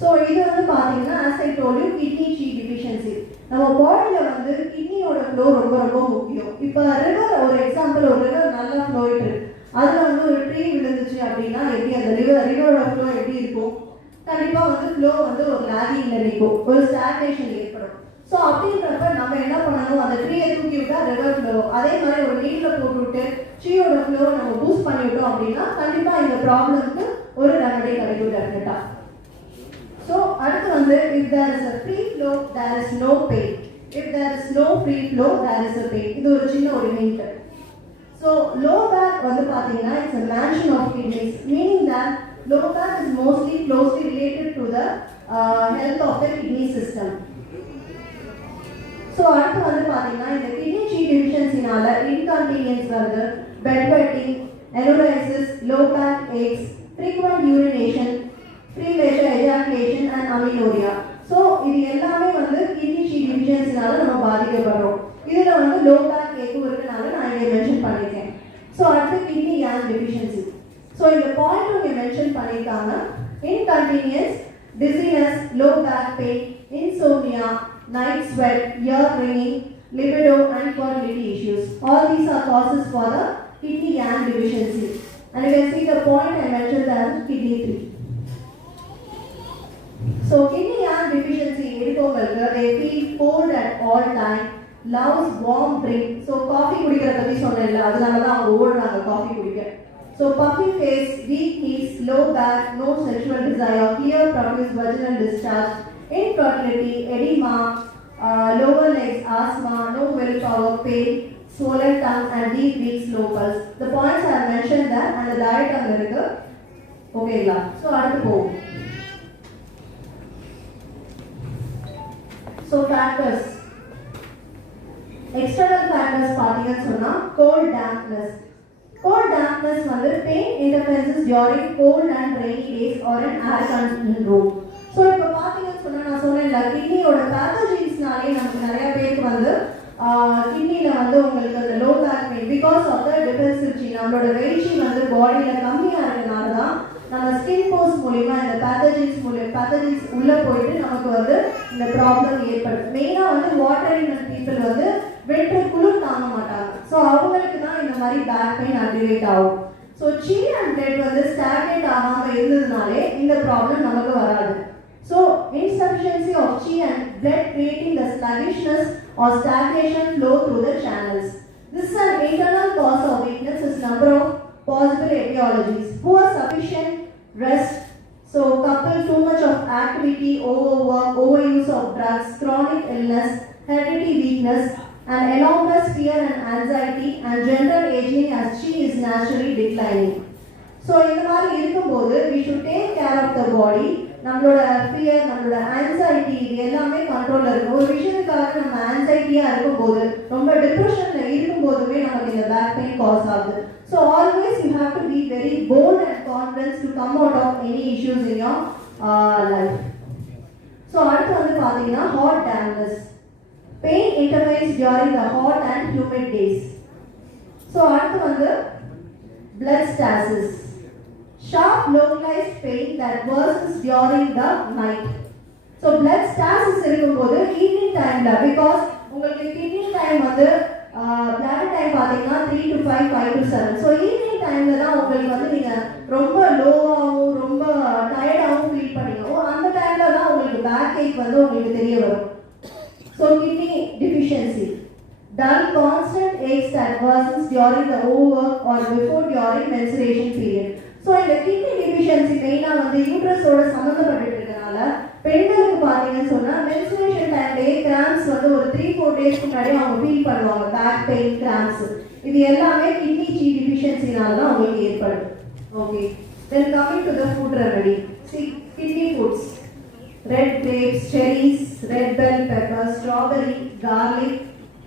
So இது வந்து பாத்தீங்கன்னா as I told you kidney Chi deficiency. நம்ம பாடியில வந்து கிட்னியோட ஃப்ளோ ரொம்ப ரொம்ப முக்கியம். இப்போ ரிவர் ஒரு எக்ஸாம்பிள், ஒரு ரிவர் நல்லா ஃப்ளோ இருக்கு, அதுல வந்து ஒரு ட்ரீ விழுந்துச்சு அப்படின்னா எப்படி அந்த ரிவரோட ஃப்ளோ எப்படி இருக்கும்? கண்டிப்பா வந்து ஃப்ளோ வந்து ஒரு லாகிங்ல நிற்கும், ஒரு ஸ்டாக்னேஷன் ஏற்படும். ஸோ அப்படின்றப்ப நம்ம என்ன பண்ணணும், அந்த ட்ரீயை தூக்கி விட்டா ரிவர் ஃப்ளோ, அதே மாதிரி ஒரு நீட்ல போட்டு விட்டு ட்ரீயோட ஃப்ளோ நம்ம பூஸ்ட் பண்ணிவிட்டோம் அப்படின்னா கண்டிப்பா இந்த ப்ராப்ளம்க்கு ஒரு ரெமடி கிடைக்கும் டெஃபினட்டா. So அடுத்து வந்து if there is a free flow there is no pain, if there is no free flow there is a pain. இது ஒரு சின்ன ஒரு hint. So low back வந்து பாத்தீங்கன்னா it's a mansion of kidneys, meaning that low back is mostly closely related to the health of the kidney system. So அடுத்து வந்து பாத்தீங்கன்னா இந்த kidney Chi deficiencyனால inconvenience வருது, bedwetting, enuresis, low back aches, frequent urination, premature ejaculation and amenorrhea. So இது எல்லாமே வந்து kidney Chi deficiencyனால நம்ம பாதிக்கப்படுறோம். இதுல வந்து low back ache இருக்குனால நான் இங்க மென்ஷன் பண்ணிருக்கேன். So அடுத்து kidney yang deficiency. So இந்த பாயிண்ட் இங்க மென்ஷன் பண்ணிருக்காங்க. Inconvenience, dizziness, low back pain, insomnia, night sweat, ear ringing, libido and fertility issues. All these are causes for the kidney yang deficiency. And you can see the point I mentioned as kidney 3. So kidney yang deficiency இருக்கவங்களுக்கு they feel cold at all time, loves warm drink. So coffee குடிக்கிற பத்தி சொன்னேன்ல, அதனால தான் அவங்க ஓடுறாங்க coffee குடிக்க. So puffy face, weak knees, low back, no sexual desire, clear profuse vaginal discharge, infertility, edema, lower legs, asthma, no willpower, pain, swollen tongue and deep weak slow pulse. The points I have mentioned there and the diet அங்க இருக்கு. ஓகேங்களா? So அடுத்து போவோம். So factors, external factors பாத்தீங்கன்னு சொன்னா cold dampness. Cold dampness வந்து pain interferences during cold and rainy days or in air conditioned room. So இப்போ பாத்தீங்கன்னு சொன்னா நான் சொன்னேன்ல கிட்னியோட பேத்தோஜென்ஸ்னாலே நமக்கு நிறைய பேருக்கு வந்து கிட்னில வந்து உங்களுக்கு அந்த low back pain because of the defensive Chi, நம்மளோட வெயிட் Chi வந்து பாடியில கம்மியா இருக்கனால தான் நம்ம ஸ்கின் போர்ஸ் மூலமா இந்த பேத்தோஜென்ஸ் உள்ள போயிட்டு நமக்கு வந்து இந்த ப்ராப்ளம் ஏற்படுது. மெயினா வந்து வாட்டர் பீப்புள் வந்து வின்டர் குளிர் தாங்க மாட்டாங்க. ஸோ அவங்களுக்கு தான் இந்த மாதிரி பேக் பெயின் அக்ரிவேட் ஆகும். ஸோ Chi and blood வந்து ஸ்டாக்னேட் ஆகாம இருந்ததுனாலே இந்த ப்ராப்ளம் நமக்கு வராது. So insufficiency of Chi and blood creating the sluggishness or stagnation flow through the channels. This is an internal cause of weakness is number of possible etiologies. Poor sufficient rest, so couple too much of activity, overwork, overuse of drugs, chronic illness, hereditary weakness, and enormous fear and anxiety and general aging as Chi is naturally declining. So இந்த மாதிரி இருக்கும்போது we should take care of the body. நம்மளோட fear, நம்மளோட anxiety இது எல்லாமே கண்ட்ரோல்ல இருக்கும். ஒரு விஷயத்துக்காக நம்ம anxietyயா இருக்கும்போது, ரொம்ப டிப்ரெஷன்ல இருக்கும்போதுமே நமக்கு இந்த பேக் பெயின் காஸ் ஆகுது. So always you have to be very bold and confident to come out of any issues in your life. So அடுத்து வந்து பாத்தீங்கன்னா hot dampness. Pain intervenes during the hot and humid days. So அடுத்து வந்து blood stasis. Sharp localized pain that worsens during the night. So blood stasis இருக்கும்போது evening timeல because உங்களுக்கு evening time வந்து bladder time பாத்தீங்கன்னா 3 to 5, 5 to 7. So evening timeல தான் உங்களுக்கு வந்து நீங்க ரொம்ப லோவாவும் ரொம்ப டயர்டாவும் ஃபீல் பண்ணீங்க. அந்த டைம்ல தான் உங்களுக்கு பேக் ஏக் வந்து உங்களுக்கு தெரிய வரும். So kidney deficiency, dull constant aches that worsens during the overwork or before during menstruation period. So இந்த kidney deficiency மெயினா வந்து யூட்ரஸோட சம்பந்தப்பட்டு இருக்கனால பெண்களுக்கு பாத்தீங்கன்னு சொன்னா menstruation டைம்லயே cramps வந்து ஒரு 3-4 days முன்னாடி அவங்க ஃபீல் பண்ணுவாங்க, பேக் பெயின், cramps. இது எல்லாமே kidney Chi deficiencyனால தான் உங்களுக்கு ஏற்படுது. Okay, then coming to the food remedy. See, kidney foods: red grapes, cherries, red bell pepper, strawberry, garlic,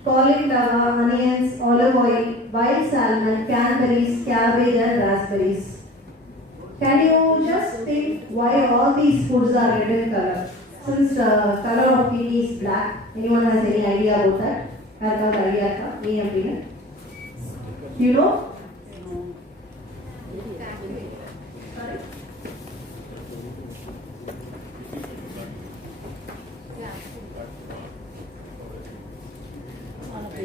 cauliflower, onions, olive oil, wild salmon, cranberries, cabbage and raspberries. Can you just think why all these foods are red in color? Since the color of kidney is black, anyone has any idea about that? Have an idea? Any opinion? You know?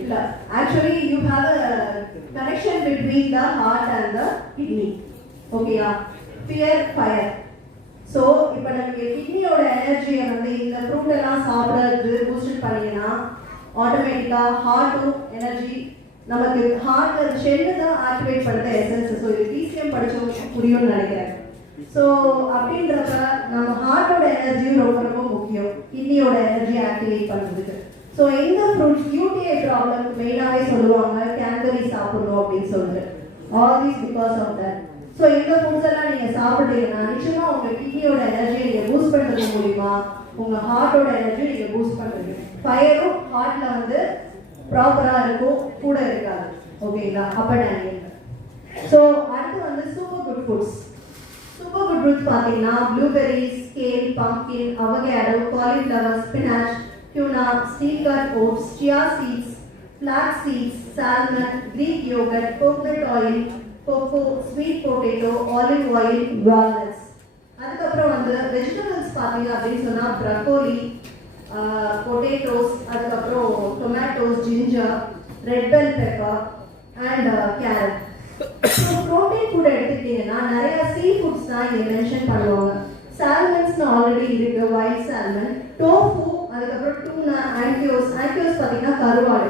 Actually, you have a connection between the heart and the kidney. Okay, yeah. Fear, fire. So, இப்போ நமக்கு கிட்னியோட எனர்ஜியை வந்து இந்த fruit எல்லாம் சாப்பிட்றது boost பண்ணினா ஆட்டோமேட்டிக்காக ஹார்ட்டும் energy நமக்கு ஹார்ட் ஷெல்லு தான் ஆக்டிவேட் பண்ணுற எசன்ஸ். ஸோ இது பிசிஎம் படித்தவங்க புரியும்னு நினைக்கிறேன். ஸோ அப்படின்றப்ப நம்ம ஹார்ட்டோட எனர்ஜியும் ரொம்ப ரொம்ப முக்கியம் கிட்னியோட எனர்ஜியை ஆக்டிவேட் பண்ணுறதுக்கு. ஸோ இந்த ஃப்ரூட்ஸ் யூடிஐ ப்ராப்ளம்க்கு மெயினாகவே சொல்லுவாங்க கேன்பெரி சாப்பிடணும் அப்படின்னு சொல்லிட்டு. All these because of that. So இந்த ஃபுட்ஸ் எல்லாம் நீங்கள் சாப்பிட்றீங்கன்னா நிச்சயமாக உங்கள் கிட்னியோட எனர்ஜியை நீங்கள் பூஸ்ட் பண்ணுறது மூலிமா உங்கள் ஹார்ட்டோட எனர்ஜியை நீங்கள் பூஸ்ட் பண்ணுறீங்க. ஃபயரும் ஹார்ட்டில் வந்து ப்ராப்பராக இருக்கும், கூட இருக்காது. ஓகேங்களா? அப்போ நான் ஸோ அடுத்து வந்து super good foods. Super good foods பார்த்தீங்கன்னா blueberries, kale, pumpkin, avocado, cauliflower, spinach, tuna, steel cut oats, chia seeds, flax seeds, salmon, Greek yogurt, coconut oil, cocoa, sweet potato, olive oil, walnuts. அதுக்கப்புறம் வந்து vegetables பார்த்தீங்க அப்படின்னு சொன்னால் broccoli, potatoes, அதுக்கப்புறம் tomatoes, ginger, red bell pepper and carrot. So protein food எடுத்துக்கிட்டிங்கன்னா நிறையா sea foods தான் இங்கே மென்ஷன் பண்ணுவாங்க. சால்மன்ஸ்னு ஆல்ரெடி இருக்கு, வைல்ட் சால்மன், டோஃபு, அதுக்கப்புறம் டூனா, ஆங்கியோஸ் பார்த்தீங்கன்னா கருவாடு.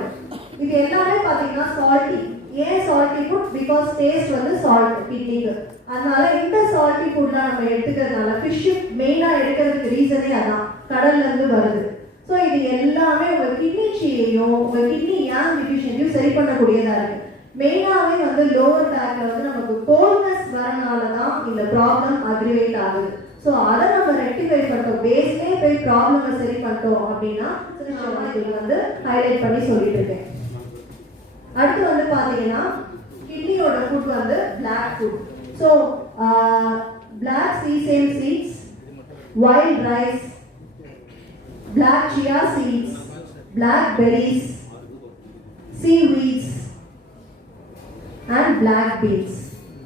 இது எல்லாமே பார்த்தீங்கன்னா சால்ட்டி. ஏன் சால்ட்டி ஃபுட்? பிகாஸ் டேஸ்ட் வந்து சால்ட் கிட்னிக்கு. அதனால இந்த சால்ட்டி ஃபுட்லாம் நம்ம எடுத்துக்கிறதுனால ஃபிஷ்ஷு மெயினாக எடுக்கிறதுக்கு ரீசனே அதான், கடல்லேருந்து வருது. ஸோ இது எல்லாமே உங்கள் கிட்னிச்சியையும் உங்கள் கிட்னி யாங் டிஃபிஷியன்ட்டையும் சரி பண்ணக்கூடியதாக இருக்குது. மெயினாகவே வந்து லோவர் பேக்கில் வந்து நமக்கு கோல்ட்னஸ் வரனால தான் இந்த ப்ராப்ளம் அக்ரிவேட் ஆகுது. ஸோ அதை நம்ம ரெக்டிஃபை பண்ணிட்டோம், பேஸ்லேயே போய் ப்ராப்ளமை சரி பண்ணிட்டோம் அப்படின்னா இது வந்து ஹைலைட் பண்ணி சொல்லிட்டு இருக்கேன். அடுத்து வந்து பார்த்தீங்கன்னா கிட்னியோட ஃபுட் வந்து black food. So black sesame seeds, wild rice, black chia seeds, black berries, seaweeds and black beans.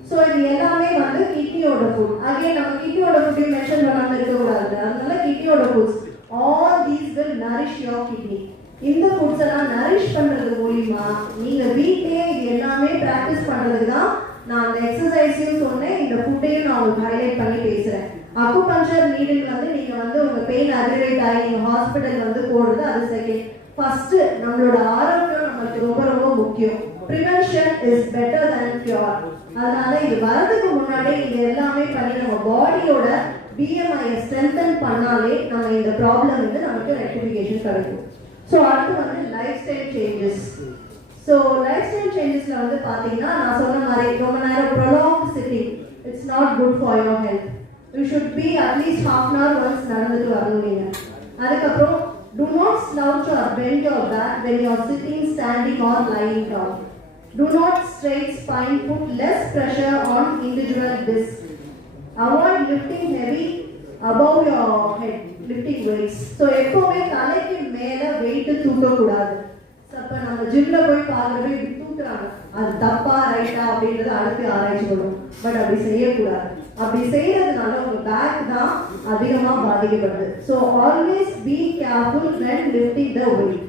So இது எல்லாமே வந்து கிட்னியோட ஃபுட். அகைன் நம்ம கிட்னியோட ஃபுட்டையும் மென்ஷன் பண்ணாமல் இருக்கக்கூடாது. அதனால கிட்னியோட foods all these will nourish your kidney. இந்த ஃபுட்ஸ் எல்லாம் நரிஷ் பண்ணுறது மூலிமா நீங்கள் வீட்லேயே இது எல்லாமே ப்ராக்டிஸ் பண்ணுறதுக்கு தான் நான் அந்த எக்ஸசைஸையும் சொன்னேன், இந்த ஃபுட்டையும் நான் உங்களுக்கு ஹைலைட் பண்ணி பேசுகிறேன். அக்குபஞ்சர் நீடில் வந்து நீங்கள் வந்து உங்கள் பெயின் அக்ரிவேட் ஆகி நீங்கள் ஹாஸ்பிட்டல் வந்து போடுறது அது செகண்ட். ஃபர்ஸ்ட் நம்மளோட ஆரோக்கியம் நமக்கு ரொம்ப ரொம்ப முக்கியம். Prevention is better than cure. அதனால இது வரதுக்கு முன்னாடி இது எல்லாமே பண்ணி நம்ம பாடியோட பிஎம்ஐயை ஸ்ட்ரென்தன் பண்ணாலே நம்ம இந்த ப்ராப்ளம் வந்து நமக்கு ரெக்டிஃபிகேஷன் கிடைக்கும். ஸோ அடுத்து வந்து lifestyle changes. So lifestyle சேஞ்சஸில் வந்து பார்த்தீங்கன்னா நான் சொன்ன மாதிரி ரொம்ப நேரம் prolonged sitting it's not good for your health. You should be at least ½ an hour once நடந்துட்டு வரணும் நீங்கள். அதுக்கப்புறம் do not slouch or bend your back when you are sitting, standing or lying down. Do not straight spine, put less pressure on individual discs. Avoid lifting heavy above your head, lifting weights. So எப்பவுமே தலைக்கு மேல weight தூக்க கூடாது. அப்ப நம்ம ஜிம்ல போய் பார்க்கறப்ப இப்படி தூக்குறாங்க, அது தப்பா ரைட்டா அப்படின்றது அடுத்து ஆராய்ச்சி பண்ணும். பட் அப்படி செய்யக்கூடாது. அப்படி செய்யறதுனால உங்க பேக் தான் அதிகமா பாதிக்கப்படுது. So always be careful when lifting the weight.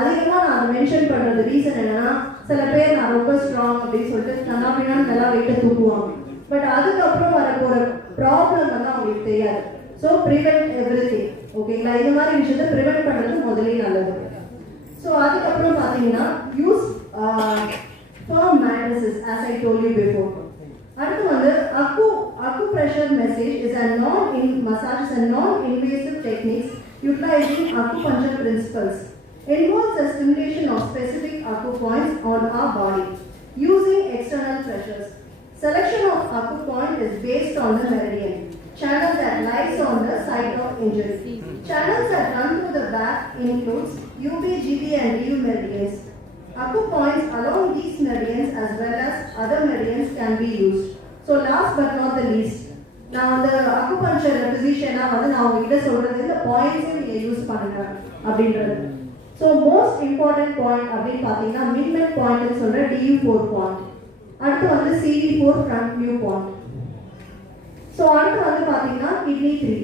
அதிகமாக நான் அதை மென்ஷன் பண்ணுறது ரீசன் என்னன்னா, சில பேர் நான் ரொம்ப ஸ்ட்ராங் அப்படின்னு சொல்லிட்டு கண்ணாபின்னா நல்லா வெயிட்டை தூக்குவாங்க. பட் அதுக்கப்புறம் வரப்போகிற ப்ராப்ளம் வந்து அவங்களுக்கு தெரியாது. So prevent everything. ஓகேங்களா? இந்த மாதிரி விஷயத்தை ப்ரிவென்ட் பண்ணுறது முதலே நல்லது. ஸோ அதுக்கப்புறம் பார்த்தீங்கன்னா use firm mattresses as I told you before. அடுத்து வந்து acupressure massage is a massage is a non-invasive techniques utilizing acupuncture principles. Involves the stimulation of specific acupoints on our body using external pressures. Selection of acupoint is based on the meridian channel that lies on the site of injury. Channels that run through the back includes UB, GB and DU meridians. Acupoints along these meridians as well as other meridians can be used. So last but not the least, நான் அந்த acupuncture ஃபிசிஷியனாக வந்து நான் உங்ககிட்ட சொல்கிறது இந்த பாயிண்ட்ஸை நீங்கள் use பண்ணுங்க அப்படின்றது. ஸோ மோஸ்ட் இம்பார்ட்டன்ட் பாயிண்ட் அப்படின்னு பார்த்தீங்கன்னா மிட்மெட் பாயிண்ட்னு சொல்கிற DU4 பாயிண்ட். அடுத்து வந்து CD4 front view point. So அடுத்து வந்து பார்த்தீங்கன்னா kidney 3.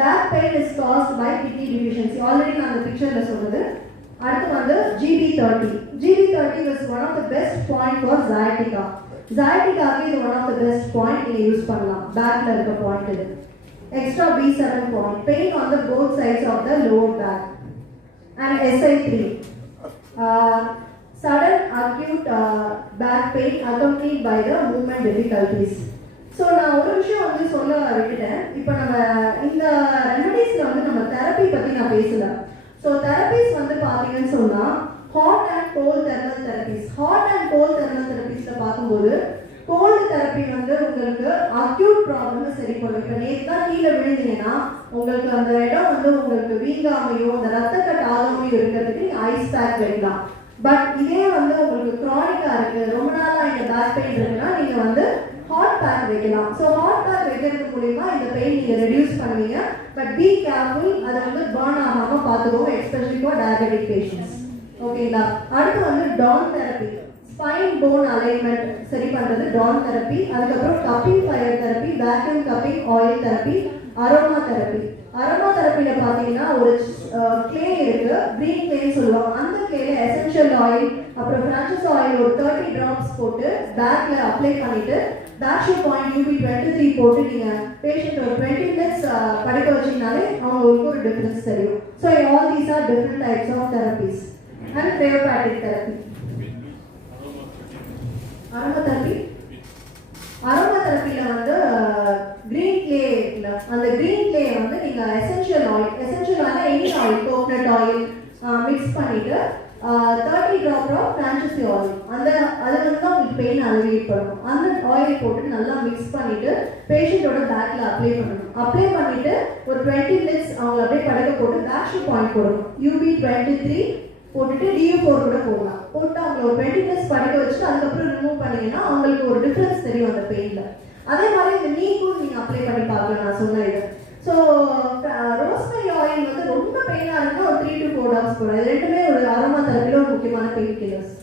Back pain is caused by kidney deficiency. Already நான் அந்த பிக்சரில் சொன்னது. அடுத்து வந்து GB30. GB30 is one of the best point for sciatica. Sciatica is one of the best point நீங்க யூஸ் பண்ணலாம். பேக்ல இருக்க பாயிண்ட் இது. Extra B7 point, pain on the both sides of the lower back. And SI3, sudden acute back pain accompanied by the movement difficulties. So நான் ஒரு விஷயம் வந்து சொல்ல விட்டுட்டேன். இப்போ நம்ம இந்த ரெமடிஸில் வந்து நம்ம தெரப்பி பற்றி நான் பேசல. ஸோ தெரப்பிஸ் வந்து பார்த்தீங்கன்னு சொன்னால் hot and cold thermal therapies. Hot and cold thermal தெரப்பிஸில் பார்க்கும்போது கோல்டு தெரப்பி வந்து உங்களுக்கு அக்யூட் ப்ராப்ளம் சரி பண்ணும். இப்போ நேற்று தான் கீழே விழுந்தீங்கன்னா உங்களுக்கு அந்த இடம் வந்து உங்களுக்கு வீங்காமையோ அந்த ரத்த கட்டு ஆகாமையோ இருக்கிறதுக்கு ஐஸ் பேக் வைக்கலாம். பட் இதே வந்து உங்களுக்கு க்ரானிக்காக இருக்குது, ரொம்ப நாளாக இந்த பேக் பெயின் இருக்குன்னா நீங்கள் வந்து ஹாட் பேக் வைக்கலாம். ஸோ ஹாட் பேக் வைக்கிறது மூலிமா இந்த பெயின் நீங்கள் ரெடியூஸ் பண்ணுவீங்க. பட் பி கேர்ஃபுல், அதை வந்து பர்ன் ஆகாமல் பார்த்துக்கோங்க, எஸ்பெஷலி ஃபார் டயபெட்டிக் பேஷண்ட்ஸ். ஓகேங்களா? அடுத்து வந்து Dorn therapy, spine bone alignment சரி பண்ணுறது டான் தெரப்பி. அதுக்கப்புறம் cupping fire therapy, vacuum cupping oil therapy, aroma therapy. Aroma தெரப்பியில் பார்த்தீங்கன்னா ஒரு கிளே இருக்கு, கிரீன் கிளேன்னு சொல்லுவாங்க. அந்த கிளேல எசென்ஷியல் ஆயில் அப்புறம் ஃப்ரான்சஸ் ஆயில் ஒரு 30 ட்ராப்ஸ் போட்டு பேக்ல அப்ளை பண்ணிட்டு பேக் ஷூ பாயிண்ட் UB23 போட்டு நீங்கள் பேஷண்ட் ஒரு 20 மினிட்ஸ் படுக்க வச்சிங்கனாலே அவங்களுக்கு ஒரு டிஃபரன்ஸ் தெரியும். So all these are different types of therapies. And ப்ரேயோபேட்டிக் தெரப்பி. அரோமா தெரப்பியில் வந்து கிரீன் கிளே இல்லை, அந்த கிரீன் கிளே வந்து நீங்கள் essential oil any oil, coconut oil mix பண்ணிவிட்டு 30 ட்ராப் ஆஃப் ஃப்ரான்சசி ஆயில், அது வந்து தான் உங்களுக்கு பெயின் அலிவியேட் பண்ணணும். அந்த ஆயில் போட்டு நல்லா மிக்ஸ் பண்ணிவிட்டு பேஷண்ட்டோட பேக்கில் அப்ளை பண்ணணும். அப்ளை பண்ணிவிட்டு ஒரு 20 மினிட்ஸ் அவங்களை அப்படியே படுக்க போட்டு பேக் ஷூ பாயிண்ட் போடணும். UB23 போட்டுட்டு DU4 கூட போடலாம். போட்டு அவங்களை ஒரு 20 மினிட்ஸ் படுக்க வச்சுட்டு அதுக்கப்புறம் ரிமூவ் பண்ணிங்கன்னா அவங்களுக்கு ஒரு டிஃப்ரென்ஸ் தெரியும் அந்த பெயினில். அதே மாதிரி இந்த நீக்கும் நீங்கள் அப்ளை பண்ணி பார்க்கலாம் நான் சொன்ன இது. ஸோ ரோஸ்மெரி ஆயில் வந்து ரொம்ப பெயினாக இருந்தால் ஒரு 3 to 4 hours போடலாம். இது ரெண்டுமே ஒரு அரோமா தெரப்பியில் ஒரு முக்கியமான பெயின் கில்லர்ஸ்.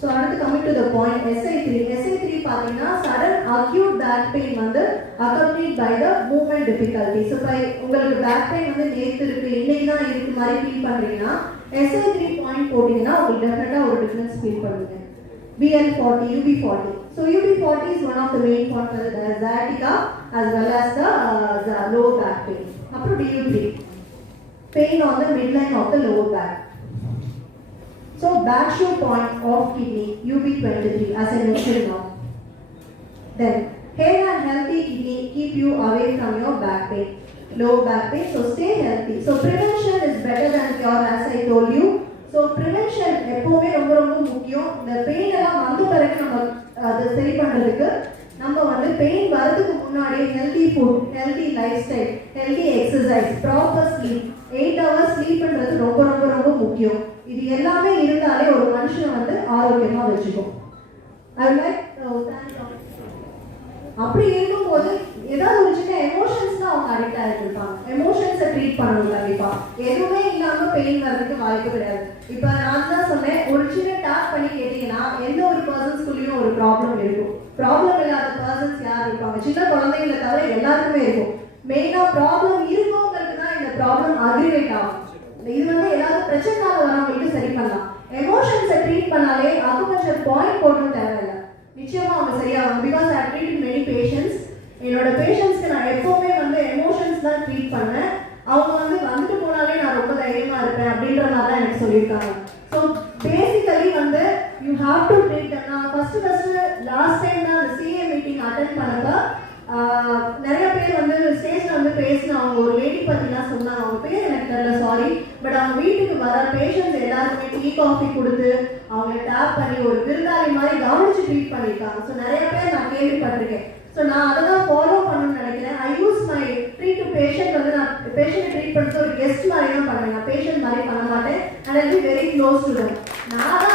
ஸோ அடுத்து coming to the point SI3 பார்த்தீங்கன்னா சடன் அக்யூட் பேக் பெயின் வந்து accompanied by the movement difficulty. So இப்போ உங்களுக்கு பேக் பெயின் வந்து நேற்று இருக்கு இன்னைக்கு தான் இருக்கு மாதிரி ஃபீல் பண்ணுறீங்கன்னா SI3 பாயிண்ட் போட்டிங்கன்னா உங்களுக்கு டெஃபினட்டாக ஒரு டிஃபரன்ஸ் ஃபீல் பண்ணுவீங்க. BL40, UB40. So UB40 is one of the main points for the sciatica as well as the lower back pain. After DU3, pain on the midline of the lower back. So back shoe point of kidney UB23 as I mentioned now. Then hair and healthy kidney keep you away from your back pain, lower back pain. So stay healthy. So prevention is better than cure as I told you. So prevention எப்போவுமே ரொம்ப ரொம்ப முக்கியம். இந்த pain எல்லாம் வந்த பிறகு நம்ம அதை சரி பண்ணுறதுக்கு நம்ம வந்து பெயின் வரதுக்கு முன்னாடியே healthy food, healthy life style, healthy exercise, proper sleep, 8 hours ஸ்லீப்ன்றது ரொம்ப ரொம்ப ரொம்ப முக்கியம். இது எல்லாமே இருந்தாலே ஒரு மனுஷனை வந்து ஆரோக்கியமாக வச்சுக்கும். ஐ லைக் அப்படி இருக்கும்போது ஏதாவது ஒரு சின்ன எமோஷன்ஸ் தான் அவங்க அடிக்ட் ஆகிட்டு இருப்பாங்க. எமோஷன்ஸை ட்ரீட் பண்ணணும் கண்டிப்பாக. எதுவுமே இல்லாமல் பெயின் வர்றதுக்கு வாய்ப்பு கிடையாது. இப்போ நான் தான் சொன்னேன், ஒரு சின்ன டாக் பண்ணி கேட்டிங்கன்னா எந்த ஒரு பர்சன்ஸ்குள்ளேயும் ஒரு ப்ராப்ளம் இருக்கும். ப்ராப்ளம் இல்லாத பர்சன்ஸ் யார் இருப்பாங்க? சின்ன குழந்தைங்களை தவிர எல்லாருக்குமே இருக்கும். மெயினாக ப்ராப்ளம் இருக்கவங்களுக்கு தான் இந்த ப்ராப்ளம் அக்ரிவேட் ஆகும். இது வந்து ஏதாவது பிரச்சனைனால வரவங்களுக்கு சரி பண்ணலாம். எமோஷன்ஸை ட்ரீட் பண்ணாலே அக்குபஞ்சர் பாயிண்ட் போடணும் தேவையில்லை, நிச்சயமா அவங்க சரியாகும். Because I treat many patients. என்னோட பேஷண்ட்ஸ்க்கு நான் எப்பவுமே வந்து எமோஷன்ஸ் தான் ட்ரீட் பண்ணேன். அவங்க வந்து வந்துட்டு போனாலே நான் ரொம்ப தைரியமா இருப்பேன் அப்படின்ற மாதிரி தான் எனக்கு சொல்லியிருக்காங்க. ஸோ பேசிக்கலி வந்து யூ ஹாவ் டு ட்ரீட். நான் ஃபர்ஸ்ட் லாஸ்ட் டைம் தான் அந்த CA மீட்டிங் அட்டென்ட் பண்ணப்ப நிறைய பேர் வந்து ஸ்டேஜ்ல வந்து பேசின அவங்க ஒரு லேடி பத்திலாம் சொன்னாங்க. அவங்க பேர் எனக்கு தெரியல, சாரி. பட் அவங்க வீட்டுக்கு வர பேஷண்ட்ஸ் எல்லாருக்குமே டீ காஃபி கொடுத்து அவங்க டேப் பண்ணி ஒரு விருந்தாளி மாதிரி கவனிச்சு ட்ரீட் பண்ணியிருக்காங்க. ஸோ நிறைய பேர் நான் கேள்விப்பட்டிருக்கேன். ஸோ நான் அதை தான் ஃபாலோ பண்ணணும்னு நினைக்கிறேன். I use my treat to patient வந்து நான் பேஷண்ட்டை ட்ரீட் பண்ணுறது ஒரு கெஸ்ட் மாதிரி தான் பண்ணுவேன். நான் பேஷண்ட் மாதிரி பண்ண மாட்டேன். And I be very close to them. நான்